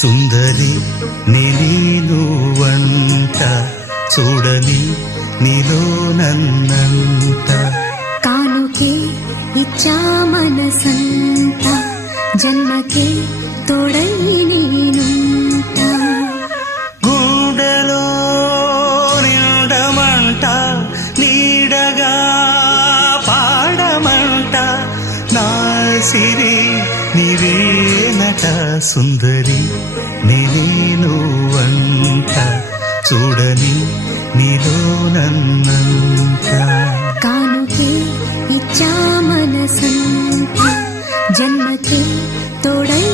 సుందరి నేను వంట చూడని నీలో నన్నంట కానుకే ఇచ్చా మనసంత జన్మకే తోడై నేనుంట గుండెలో నిండమంట నీడగా పాడమంట నా సిరి నీవేనట సుందరి నేను వంట చూడని నీలో నన్నంట కానుకే ఇచ్చా మనసంత జన్మకే తోడై